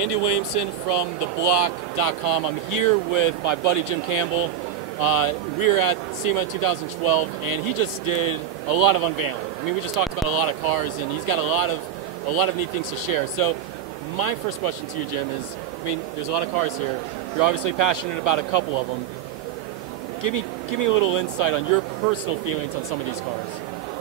Andy Williamson from theblock.com. I'm here with my buddy Jim Campbell. We were at SEMA 2012, and he just did a lot of unveiling. I mean, we just talked about a lot of cars, and he's got a lot of neat things to share. So, my first question to you, Jim, is: I mean, there's a lot of cars here. You're obviously passionate about a couple of them. Give me a little insight on your personal feelings on some of these cars.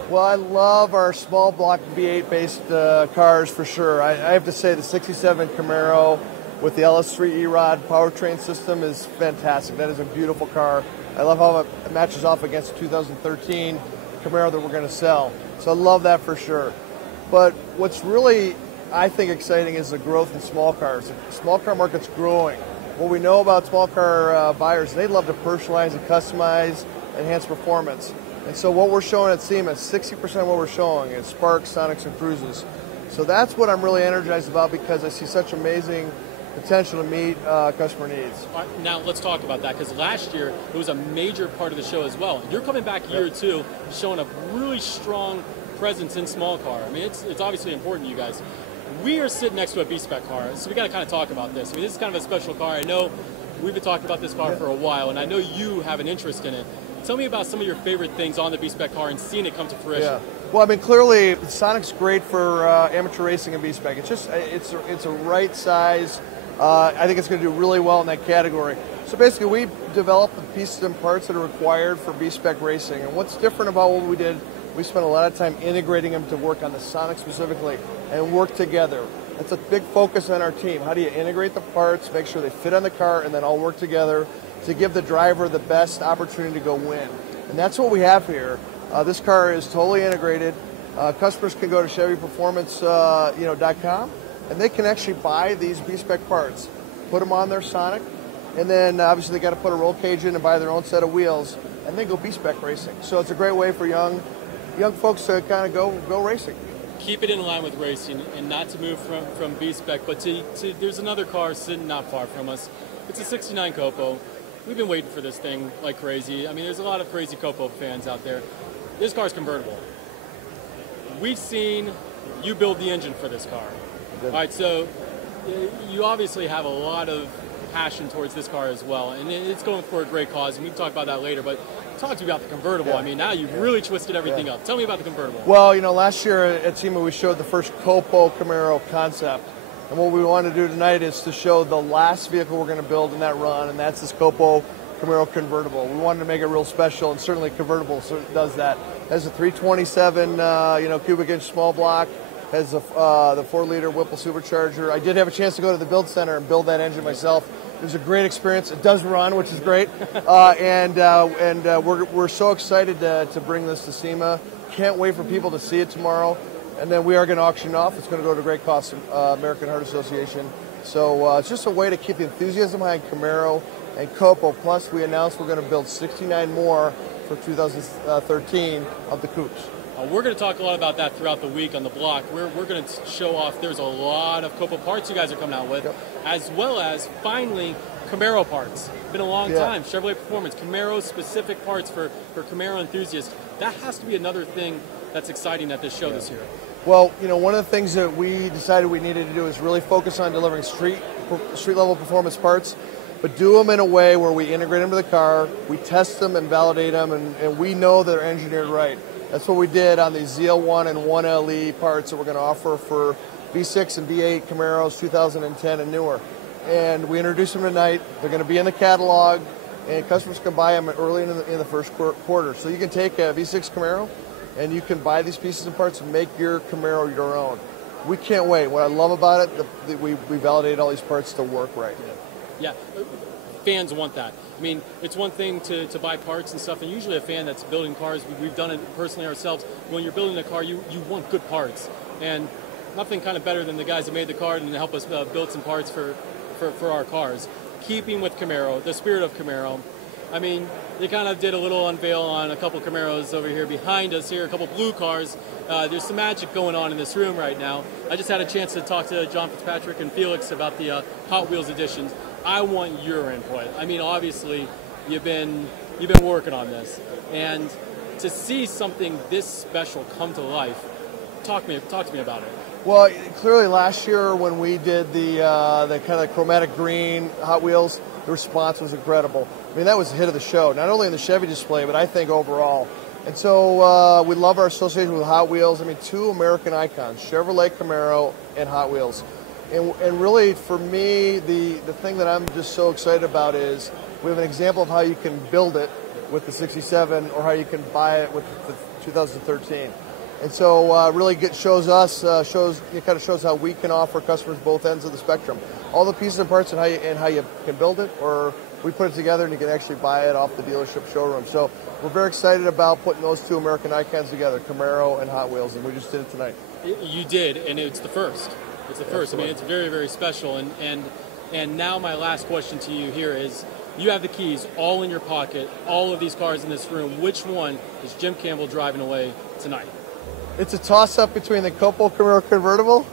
Well, I love our small block V8 based cars for sure. I have to say the 67 Camaro with the LS3 E-Rod powertrain system is fantastic. That is a beautiful car. I love how it matches off against the 2013 Camaro that we're going to sell. So I love that for sure. But what's really, I think, exciting is the growth in small cars. The small car market's growing. What we know about small car buyers, they love to personalize and customize, enhance performance. And so what we're showing at SEMA, 60% of what we're showing is Sparks, Sonics, and Cruises. So that's what I'm really energized about, because I see such amazing potential to meet customer needs. Now let's talk about that, because last year it was a major part of the show as well. You're coming back a year or two, showing a really strong presence in small car. I mean, it's obviously important to you guys. We are sitting next to a B-Spec car, so we got to kind of talk about this. I mean, this is kind of a special car. I know we've been talking about this car for a while, and I know you have an interest in it. Tell me about some of your favorite things on the B-Spec car and seeing it come to fruition. Yeah. Well, I mean, clearly, Sonic's great for amateur racing and B-Spec. It's just, it's a right size. I think it's going to do really well in that category. So basically, we developed the pieces and parts that are required for B-Spec racing. And what's different about what we did, we spent a lot of time integrating them to work on the Sonic specifically and work together. That's a big focus on our team. How do you integrate the parts, make sure they fit on the car, and then all work together to give the driver the best opportunity to go win. And that's what we have here. This car is totally integrated. Customers can go to ChevyPerformance.com, and they can actually buy these B-Spec parts, put them on their Sonic, and then obviously they got to put a roll cage in and buy their own set of wheels, and then go B-Spec racing. So it's a great way for young folks to kind of go racing. Keep it in line with racing, and not to move from B-Spec, but there's another car sitting not far from us. It's a 69 COPO. We've been waiting for this thing like crazy. I mean, there's a lot of crazy COPO fans out there. This car's convertible. We've seen you build the engine for this car. All right, so you obviously have a lot of passion towards this car as well, and it's going for a great cause, and we can talk about that later, but talk to me about the convertible. I mean, now you've really twisted everything up. Tell me about the convertible. Well, you know, last year at SEMA we showed the first COPO Camaro concept, and what we want to do tonight is to show the last vehicle we're going to build in that run, and that's this COPO Camaro convertible. We wanted to make it real special, and certainly convertible does that. It has a 327 cubic inch small block, has the 4-liter Whipple supercharger. I did have a chance to go to the build center and build that engine myself. It was a great experience. It does run, which is great, and we're so excited to bring this to SEMA. Can't wait for people to see it tomorrow, and then we are going to auction it off. It's going to go to great cost, American Heart Association. So it's just a way to keep the enthusiasm behind Camaro and COPO. Plus, we announced we're going to build 69 more for 2013 of the coupes. We're going to talk a lot about that throughout the week on the block. We're going to show off there's a lot of COPO parts you guys are coming out with, as well as finally Camaro parts. Been a long time. Chevrolet Performance, Camaro specific parts for Camaro enthusiasts. That has to be another thing that's exciting at this show this year. Well, you know, one of the things that we decided we needed to do is really focus on delivering street level performance parts, but do them in a way where we integrate them to the car, we test them and validate them, and we know they're engineered right. That's what we did on the ZL1 and 1LE parts that we're going to offer for V6 and V8 Camaros 2010 and newer. And we introduced them tonight. They're going to be in the catalog, and customers can buy them early in the first quarter. So you can take a V6 Camaro, and you can buy these pieces and parts and make your Camaro your own. We can't wait. What I love about it, we validate all these parts to work right. Yeah. Fans want that. I mean, it's one thing to buy parts and stuff, and usually a fan that's building cars, we've done it personally ourselves, when you're building a car, you want good parts. And nothing kind of better than the guys that made the car and help us build some parts for our cars. Keeping with Camaro, the spirit of Camaro, I mean, they kind of did a little unveil on a couple Camaros over here behind us here, a couple blue cars. There's some magic going on in this room right now. I just had a chance to talk to John Fitzpatrick and Felix about the Hot Wheels editions. I want your input. I mean, obviously, you've been working on this, and to see something this special come to life, talk to me about it. Well, clearly last year when we did the kind of chromatic green Hot Wheels, the response was incredible. I mean, that was the hit of the show, not only in the Chevy display, but I think overall. And so we love our association with Hot Wheels. I mean, two American icons, Chevrolet Camaro and Hot Wheels. And really, for me, the thing that I'm just so excited about is we have an example of how you can build it with the 67 or how you can buy it with the 2013. And so really shows how we can offer customers both ends of the spectrum. All the pieces and parts and how you can build it, or we put it together and you can actually buy it off the dealership showroom. So we're very excited about putting those two American icons together, Camaro and Hot Wheels, and we just did it tonight. You did, and it's the first. It's the first. Absolutely. I mean, it's very, very special. And now my last question to you here is, you have the keys all in your pocket, all of these cars in this room. Which one is Jim Campbell driving away tonight? It's a toss-up between the COPO Camaro convertible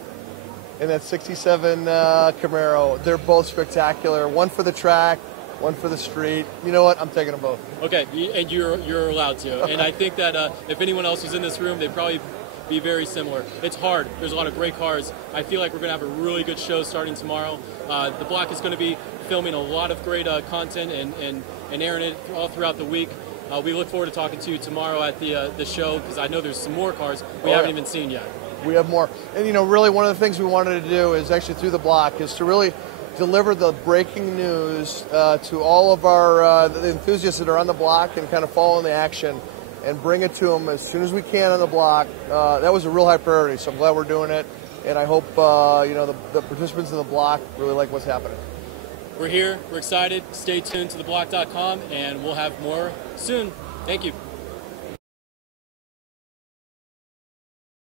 and that 67 Camaro. They're both spectacular. One for the track, one for the street. You know what? I'm taking them both. Okay, and you're allowed to. And I think that if anyone else was in this room, they'd probably be very similar. It's hard. There's a lot of great cars. I feel like we're going to have a really good show starting tomorrow. The block is going to be filming a lot of great content and airing it all throughout the week. We look forward to talking to you tomorrow at the show, because I know there's some more cars we haven't even seen yet. We have more. And, you know, really one of the things we wanted to do is actually through the block is to really deliver the breaking news to all of our the enthusiasts that are on the block and kind of following the action and bring it to them as soon as we can on the block. That was a real high priority, so I'm glad we're doing it. And I hope, you know, the participants in the block really like what's happening. We're here. We're excited. Stay tuned to theblock.com, and we'll have more soon. Thank you.